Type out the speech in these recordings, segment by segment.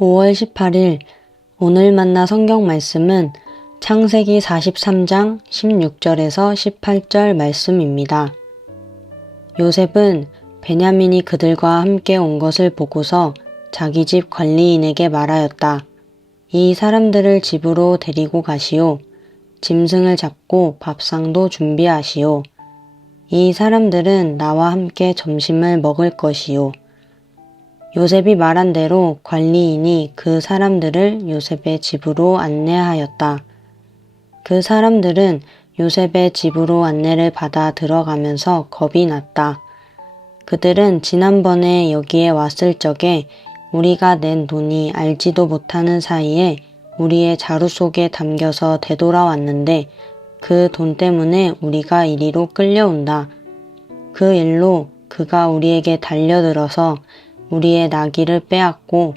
5월 18일 오늘 만나 성경 말씀은 창세기 43장 16절에서 18절 말씀입니다. 요셉은 베냐민이 그들과 함께 온 것을 보고서 자기 집 관리인에게 말하였다. 이 사람들을 집으로 데리고 가시오. 짐승을 잡고 밥상도 준비하시오. 이 사람들은 나와 함께 점심을 먹을 것이오. 요셉이 말한 대로 관리인이 그 사람들을 요셉의 집으로 안내하였다. 그 사람들은 요셉의 집으로 안내를 받아 들어가면서 겁이 났다. 그들은 지난번에 여기에 왔을 적에 우리가 낸 돈이 알지도 못하는 사이에 우리의 자루 속에 담겨서 되돌아왔는데 그 돈 때문에 우리가 이리로 끌려온다. 그 일로 그가 우리에게 달려들어서 우리의 나귀를 빼앗고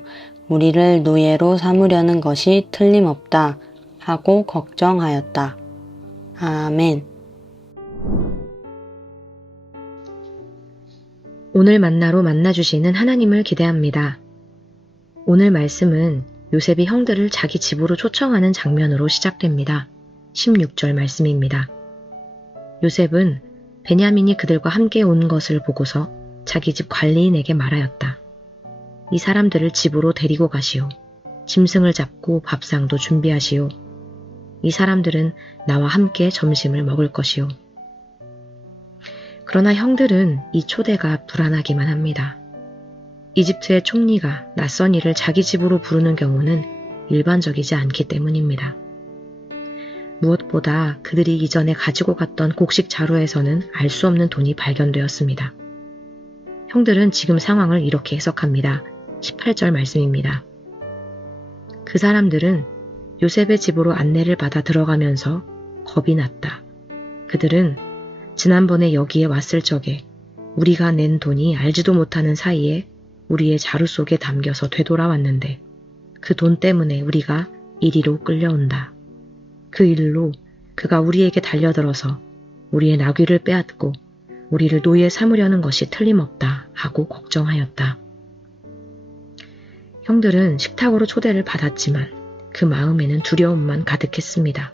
우리를 노예로 삼으려는 것이 틀림없다 하고 걱정하였다. 아멘. 오늘 만나로 만나주시는 하나님을 기대합니다. 오늘 말씀은 요셉이 형들을 자기 집으로 초청하는 장면으로 시작됩니다. 16절 말씀입니다. 요셉은 베냐민이 그들과 함께 온 것을 보고서 자기 집 관리인에게 말하였다. 이 사람들을 집으로 데리고 가시오. 짐승을 잡고 밥상도 준비하시오. 이 사람들은 나와 함께 점심을 먹을 것이오. 그러나 형들은 이 초대가 불안하기만 합니다. 이집트의 총리가 낯선 이를 자기 집으로 부르는 경우는 일반적이지 않기 때문입니다. 무엇보다 그들이 이전에 가지고 갔던 곡식 자루에서는 알 수 없는 돈이 발견되었습니다. 형들은 지금 상황을 이렇게 해석합니다. 18절 말씀입니다. 그 사람들은 요셉의 집으로 안내를 받아 들어가면서 겁이 났다. 그들은 지난번에 여기에 왔을 적에 우리가 낸 돈이 알지도 못하는 사이에 우리의 자루 속에 담겨서 되돌아왔는데 그 돈 때문에 우리가 이리로 끌려온다. 그 일로 그가 우리에게 달려들어서 우리의 나귀를 빼앗고 우리를 노예 삼으려는 것이 틀림없다 하고 걱정하였다. 형들은 식탁으로 초대를 받았지만 그 마음에는 두려움만 가득했습니다.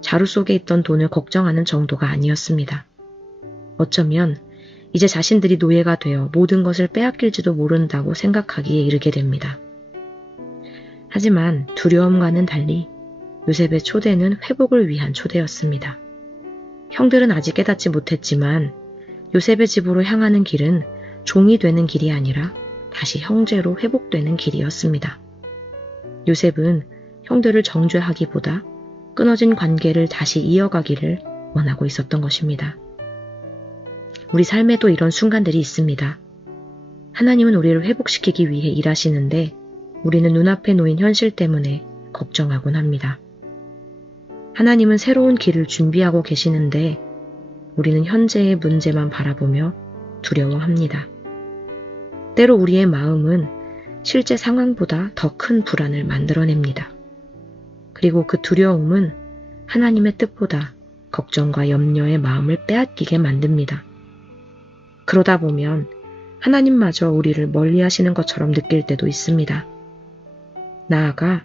자루 속에 있던 돈을 걱정하는 정도가 아니었습니다. 어쩌면 이제 자신들이 노예가 되어 모든 것을 빼앗길지도 모른다고 생각하기에 이르게 됩니다. 하지만 두려움과는 달리 요셉의 초대는 회복을 위한 초대였습니다. 형들은 아직 깨닫지 못했지만 요셉의 집으로 향하는 길은 종이 되는 길이 아니라 다시 형제로 회복되는 길이었습니다. 요셉은 형들을 정죄하기보다 끊어진 관계를 다시 이어가기를 원하고 있었던 것입니다. 우리 삶에도 이런 순간들이 있습니다. 하나님은 우리를 회복시키기 위해 일하시는데 우리는 눈앞에 놓인 현실 때문에 걱정하곤 합니다. 하나님은 새로운 길을 준비하고 계시는데 우리는 현재의 문제만 바라보며 두려워합니다. 때로 우리의 마음은 실제 상황보다 더 큰 불안을 만들어냅니다. 그리고 그 두려움은 하나님의 뜻보다 걱정과 염려의 마음을 빼앗기게 만듭니다. 그러다 보면 하나님마저 우리를 멀리 하시는 것처럼 느낄 때도 있습니다. 나아가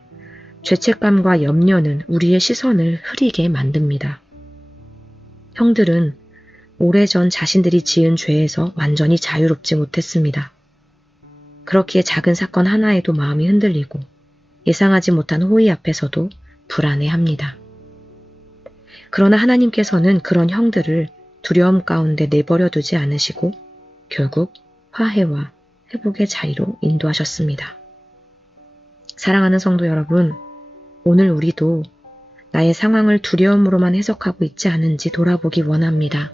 죄책감과 염려는 우리의 시선을 흐리게 만듭니다. 형들은 오래전 자신들이 지은 죄에서 완전히 자유롭지 못했습니다. 그렇기에 작은 사건 하나에도 마음이 흔들리고 예상하지 못한 호의 앞에서도 불안해합니다. 그러나 하나님께서는 그런 형들을 두려움 가운데 내버려 두지 않으시고 결국 화해와 회복의 자리로 인도하셨습니다. 사랑하는 성도 여러분, 오늘 우리도 나의 상황을 두려움으로만 해석하고 있지 않은지 돌아보기 원합니다.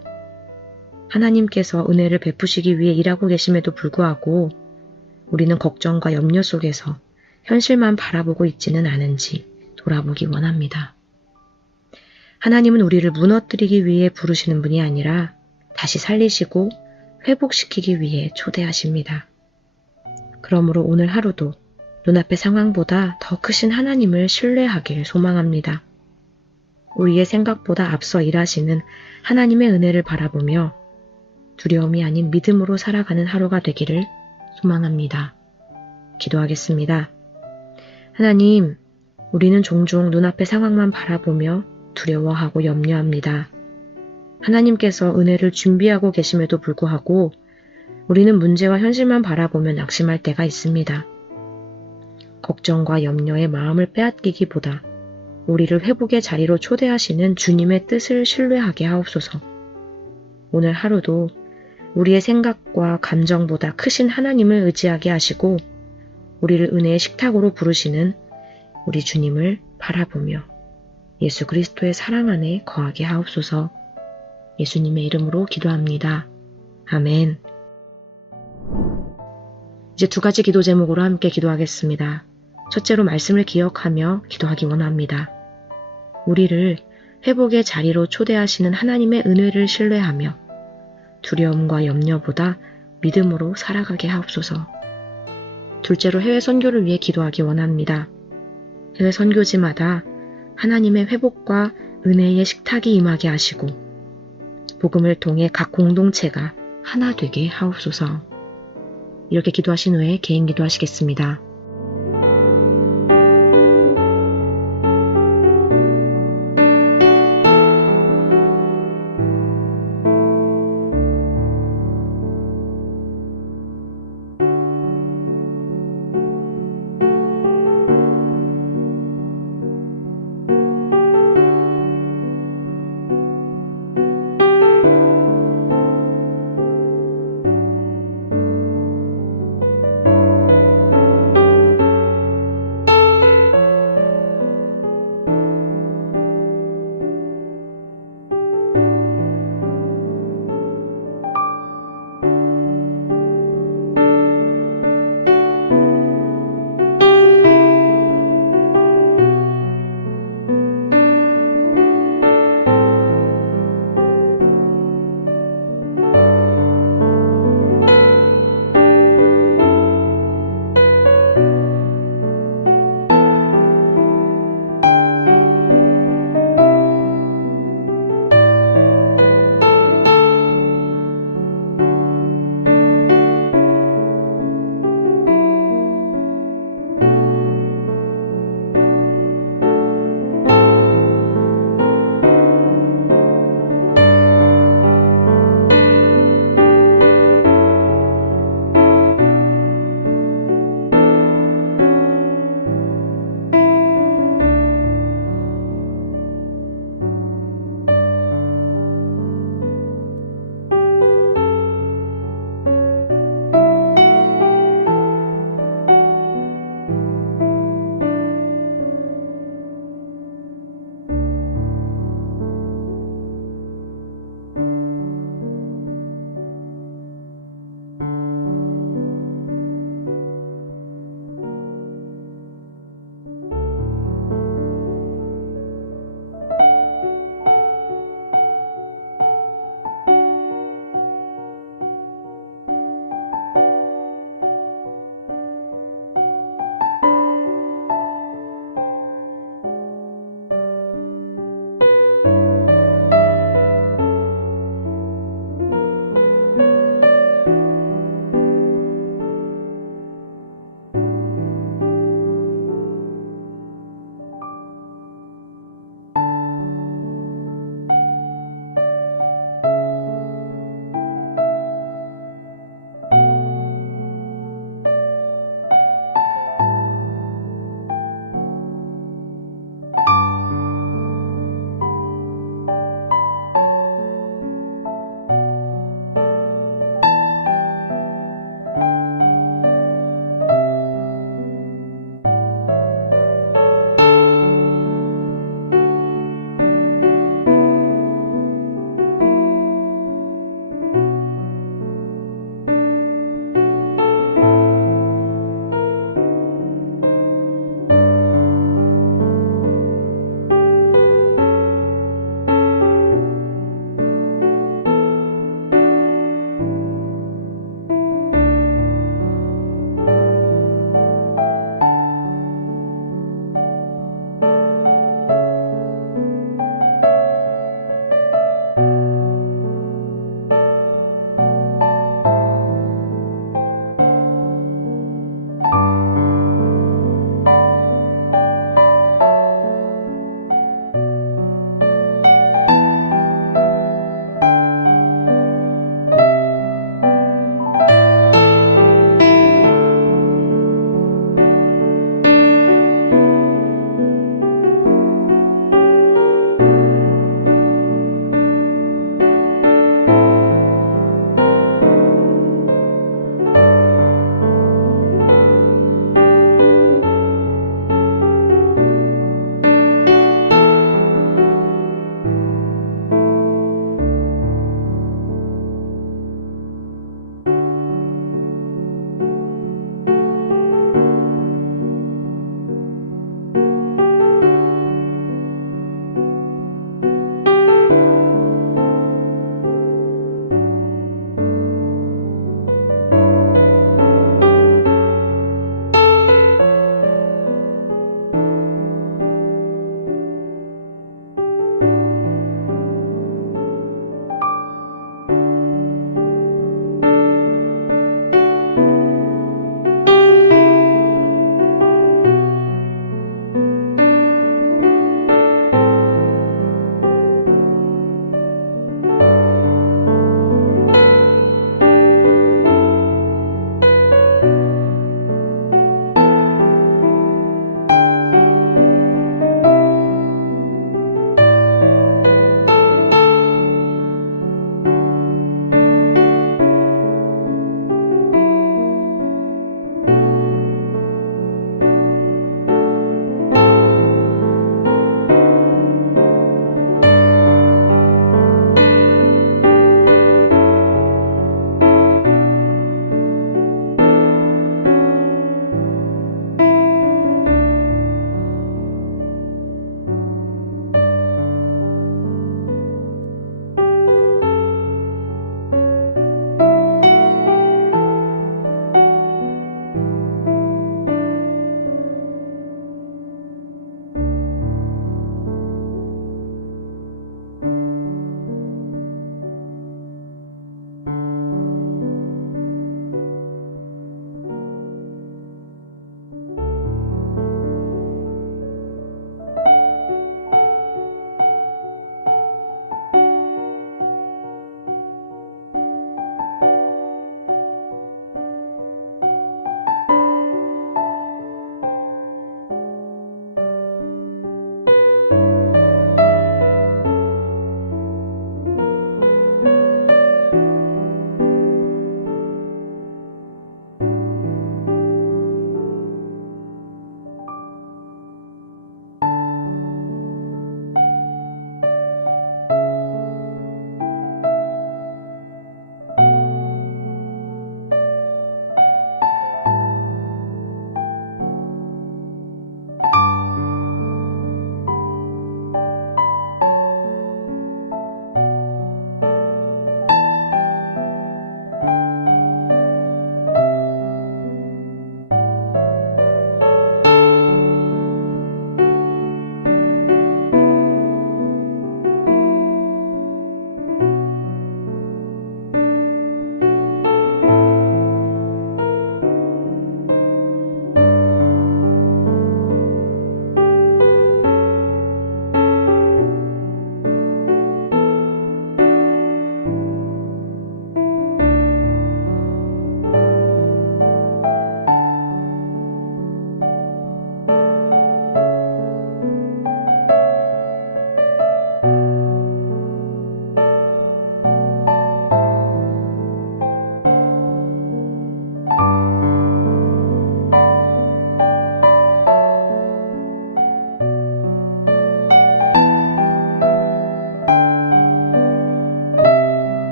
하나님께서 은혜를 베푸시기 위해 일하고 계심에도 불구하고 우리는 걱정과 염려 속에서 현실만 바라보고 있지는 않은지 돌아보기 원합니다. 하나님은 우리를 무너뜨리기 위해 부르시는 분이 아니라 다시 살리시고 회복시키기 위해 초대하십니다. 그러므로 오늘 하루도 눈앞의 상황보다 더 크신 하나님을 신뢰하길 소망합니다. 우리의 생각보다 앞서 일하시는 하나님의 은혜를 바라보며 두려움이 아닌 믿음으로 살아가는 하루가 되기를 소망합니다. 기도하겠습니다. 하나님, 우리는 종종 눈앞의 상황만 바라보며 두려워하고 염려합니다. 하나님께서 은혜를 준비하고 계심에도 불구하고 우리는 문제와 현실만 바라보며 낙심할 때가 있습니다. 걱정과 염려에 마음을 빼앗기기보다 우리를 회복의 자리로 초대하시는 주님의 뜻을 신뢰하게 하옵소서. 오늘 하루도 우리의 생각과 감정보다 크신 하나님을 의지하게 하시고 우리를 은혜의 식탁으로 부르시는 우리 주님을 바라보며 예수 그리스도의 사랑 안에 거하게 하옵소서. 예수님의 이름으로 기도합니다. 아멘. 이제 두 가지 기도 제목으로 함께 기도하겠습니다. 첫째로 말씀을 기억하며 기도하기 원합니다. 우리를 회복의 자리로 초대하시는 하나님의 은혜를 신뢰하며 두려움과 염려보다 믿음으로 살아가게 하옵소서. 둘째로 해외 선교를 위해 기도하기 원합니다. 해외 선교지마다 하나님의 회복과 은혜의 식탁이 임하게 하시고 복음을 통해 각 공동체가 하나 되게 하옵소서. 이렇게 기도하신 후에 개인 기도하시겠습니다.